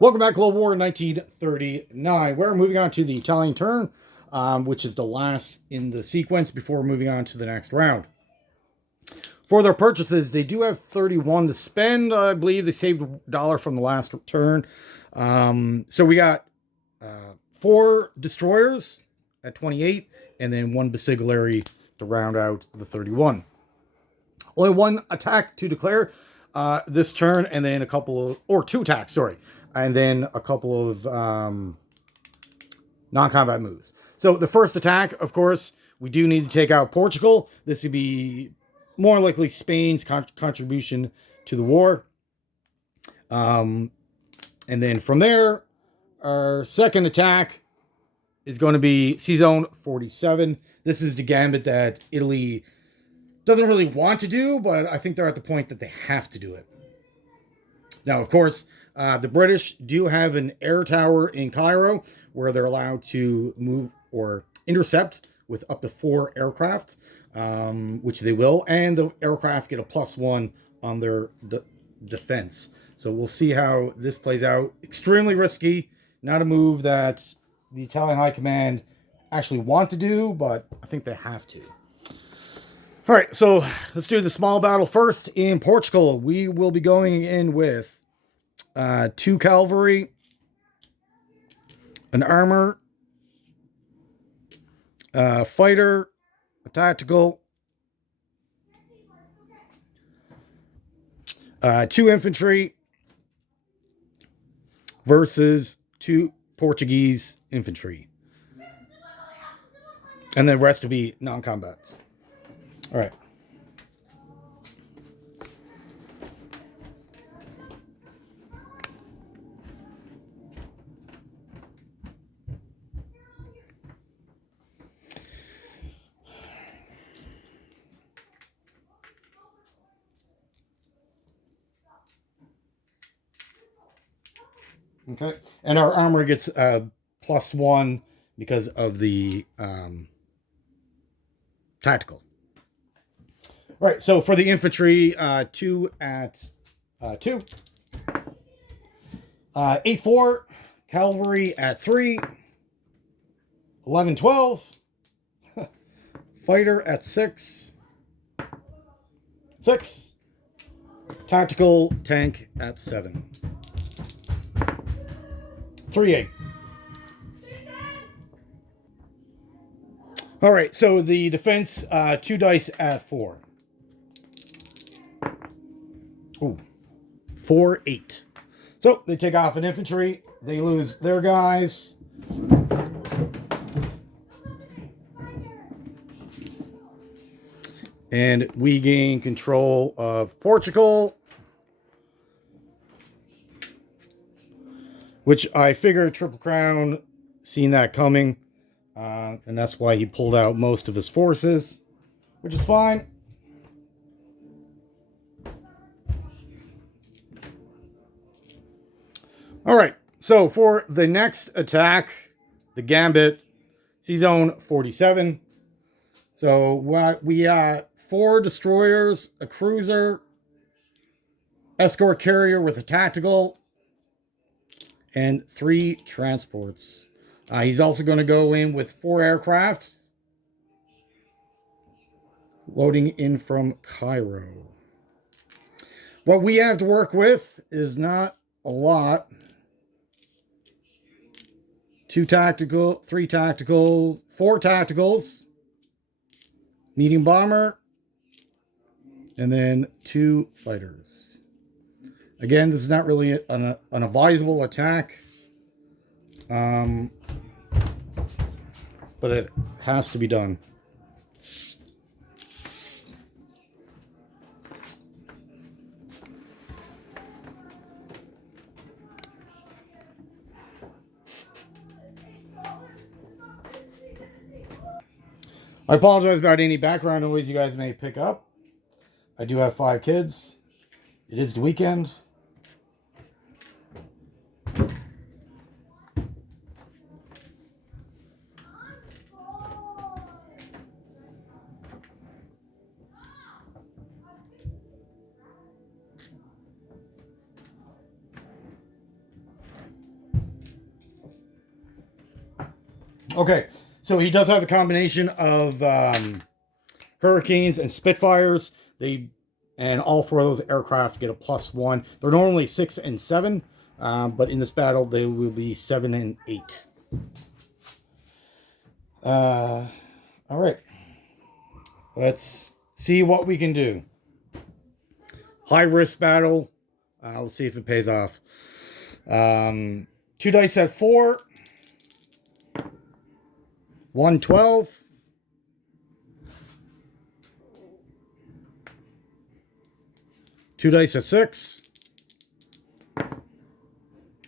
Welcome back, Global War 1939. We're moving on to the Italian turn, which is the last in the sequence before moving on to the next round. For their purchases, they do have 31 to spend. I believe they saved $1 from the last turn. So we got 4 destroyers at 28, and then 1 Basiglary to round out the 31. Only 1 attack to declare this turn, and then a couple of, or 2 attacks, sorry, and then a couple of non-combat moves. So the first attack, of course, we do need to take out Portugal. This would be more likely Spain's contribution to the war. And then from there, our second attack is going to be C-Zone 47. This is the gambit that Italy doesn't really want to do, but I think they're at the point that they have to do it. Now, of course, the British do have an air tower in Cairo where they're allowed to move or intercept with up to 4 aircraft, which they will, and the aircraft get a +1 on their defense. So we'll see how this plays out. Extremely risky, not a move that the Italian High Command actually want to do, but I think they have to. All right, so let's do the small battle first. In Portugal, we will be going in with 2 cavalry, an armor, a fighter, a tactical, 2 infantry versus 2 Portuguese infantry. And the rest will be non-combats. All right. Okay. And our armor gets +1 because of the tactical. All right. So for the infantry, 2 at 2. 8-4. Cavalry at 3. 11-12. Fighter at 6. 6. Tactical tank at 7. 3-8. All right, so the defense, 2 dice at 4. Ooh, 4-8. So they take off an infantry. They lose their guys. And we gain control of Portugal, which I figured Triple Crown seen that coming. And that's why he pulled out most of his forces, which is fine. All right, so for the next attack, the Gambit, C-Zone 47. So we got 4 destroyers, a cruiser, escort carrier with a tactical, and 3 transports. He's also going to go in with 4 aircraft, loading in from Cairo. What we have to work with is not a lot. 2 tactical, 3 tacticals, 4 tacticals, medium bomber, and then 2 fighters. Again, this is not really an advisable attack, but it has to be done. I apologize about any background noise you guys may pick up. I do have 5 kids. It is the weekend. Okay, so he does have a combination of Hurricanes and Spitfires. And all four of those aircraft get a +1. They're normally 6 and 7, but in this battle they will be 7 and 8. All right, let's see what we can do. High risk battle. Let's see if it pays off. 2 dice at 4. 112. 2 dice at 6.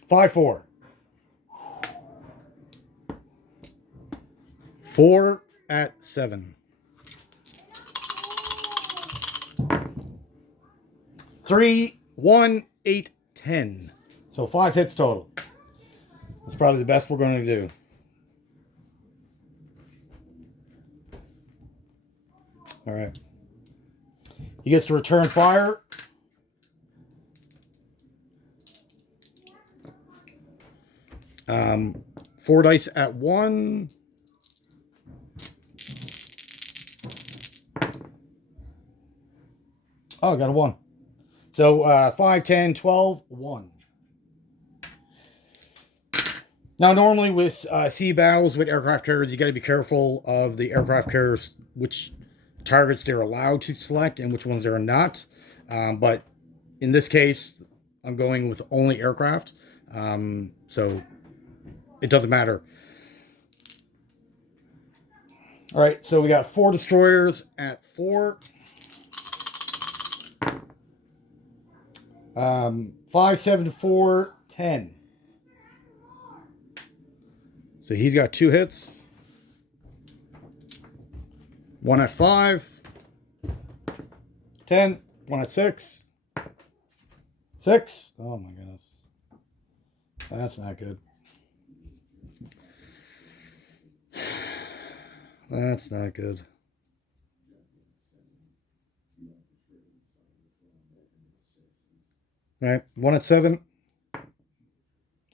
5, 4. 4 at 7. 3, 1, 8, 10. So 5 hits total. That's probably the best we're going to do. All right. He gets to return fire. Um, 4 dice at 1. Oh, I got a 1. So 5, 10, 12, 1. Now, normally with sea battles with aircraft carriers, you got to be careful of the aircraft carriers, which targets they're allowed to select and which ones they're not. But in this case, I'm going with only aircraft. So it doesn't matter. All right, so we got 4 destroyers at 4. 5, 7, 4, 10. So he's got 2 hits. 1 at 5. 10. 1 at 6. 6. Oh my goodness. That's not good. That's not good. All right. 1 at 7.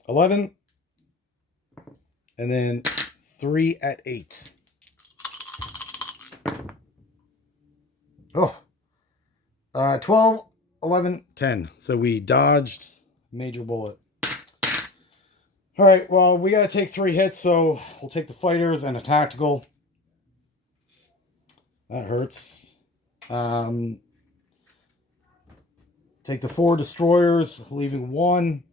11. And then 3 at 8. Oh. 12, 11, 10. So we dodged major bullet. All right, well, we got to take 3 hits, so we'll take the fighters and a tactical. That hurts. Take the 4 destroyers, leaving 1.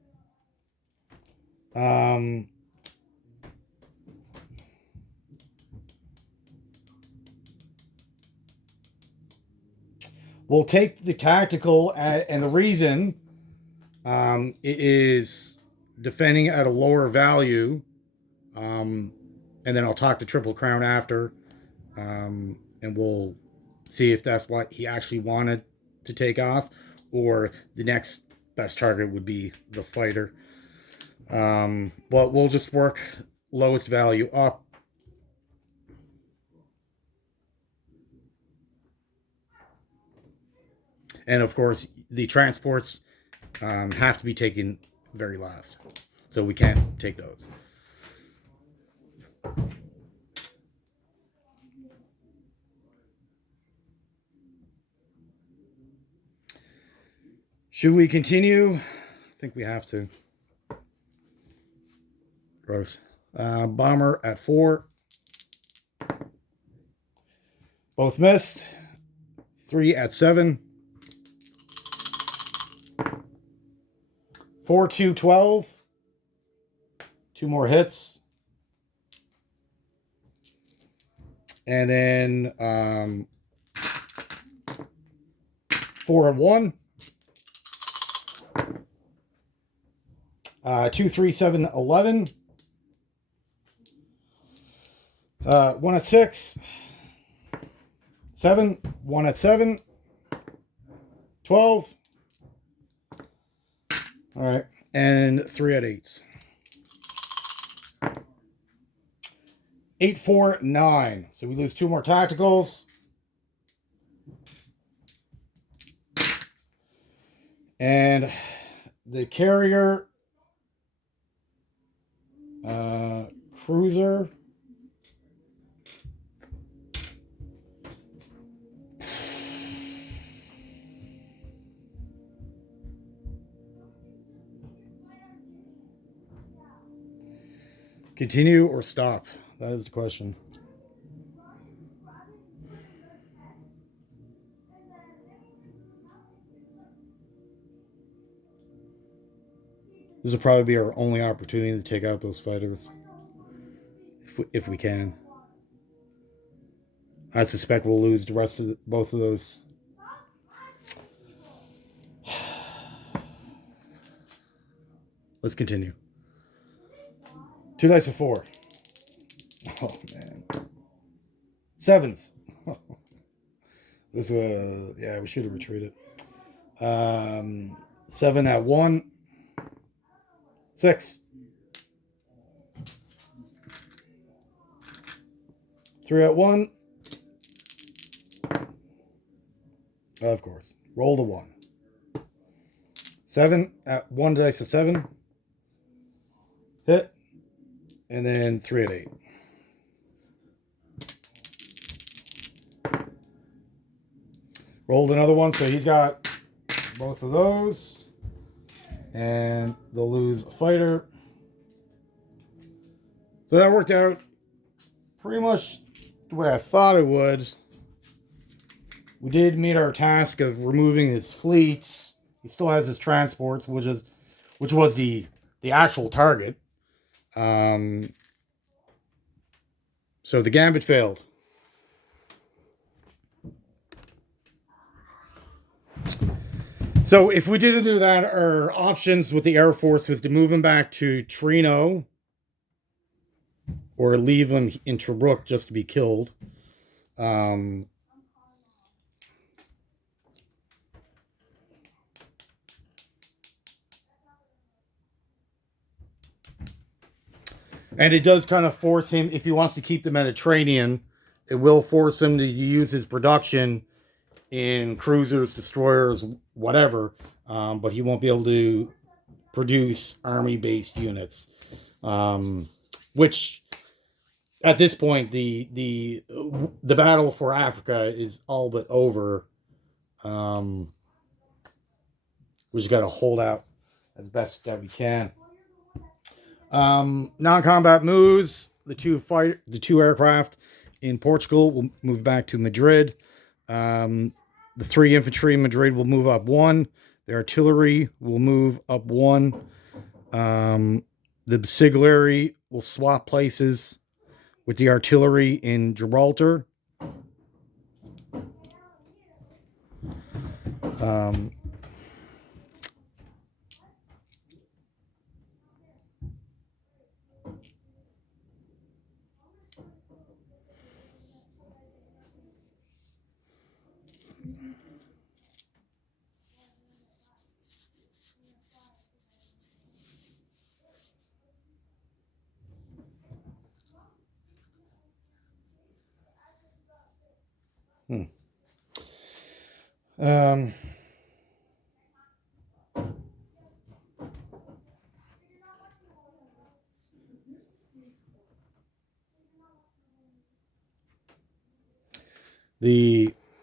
We'll take the tactical, and the reason it is defending at a lower value. And then I'll talk to Triple Crown after, and we'll see if that's what he actually wanted to take off, or the next best target would be the fighter. But we'll just work lowest value up. And of course, the transports have to be taken very last, so we can't take those. Should we continue? I think we have to. Gross. Bomber at 4. Both missed. 3 at 7. 4, 2, 12. 2 more hits. And then 4 at 1. 2, 3, 7, 11. 1 at 6. 7. 1 at 7. 12. All right. And 3 at 8. 8, 4, 9. So we lose 2 more tacticals. And the carrier, cruiser, Continue or stop? That is the question. This will probably be our only opportunity to take out those fighters. If we can. I suspect we'll lose the rest of both of those. Let's continue. 2 dice of 4. Oh, man. 7s. This was, yeah, we should have retreated. 7 at 1. 6. 3 at 1. Of course. Roll the 1. 7 at 1 dice of 7. Hit. And then 3 at 8. Rolled another one, so he's got both of those. And they'll lose a fighter. So that worked out pretty much the way I thought it would. We did meet our task of removing his fleets. He still has his transports, which was the actual target. So the gambit failed. So if we didn't do that, our options with the Air Force was to move him back to Trino or leave him in Tobruk just to be killed. And it does kind of force him, if he wants to keep the Mediterranean, it will force him to use his production in cruisers, destroyers, whatever, but he won't be able to produce army-based units, which at this point the battle for Africa is all but over. We just got to hold out as best that we can. Non-combat moves. The two aircraft in Portugal will move back to Madrid. The 3 infantry in Madrid will move up 1. The artillery will move up 1. The Basigliere will swap places with the artillery in Gibraltar.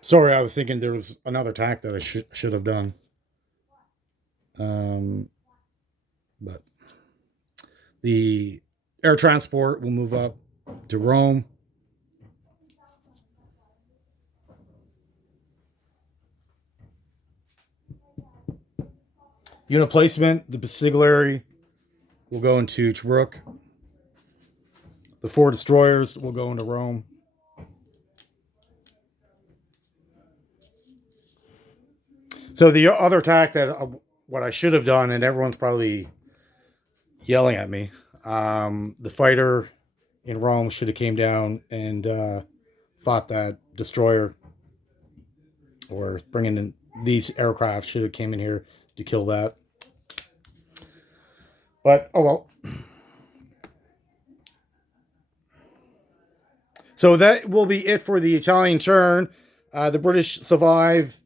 Sorry, I was thinking there was another attack that I should have done. But the air transport will move up to Rome. Unit placement, the Basigliere will go into Tobruk. The 4 destroyers will go into Rome. So the other attack that what I should have done, and everyone's probably yelling at me, the fighter in Rome should have came down and fought that destroyer, or bringing in these aircraft should have came in here to kill that. But oh well. So that will be it for the Italian turn. The British survive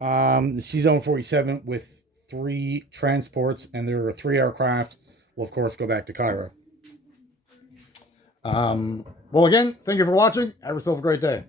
the C-Zone 47 with 3 transports, and there are 3 aircraft. Will of course go back to Cairo. Well, again, thank you for watching. Have yourself a great day.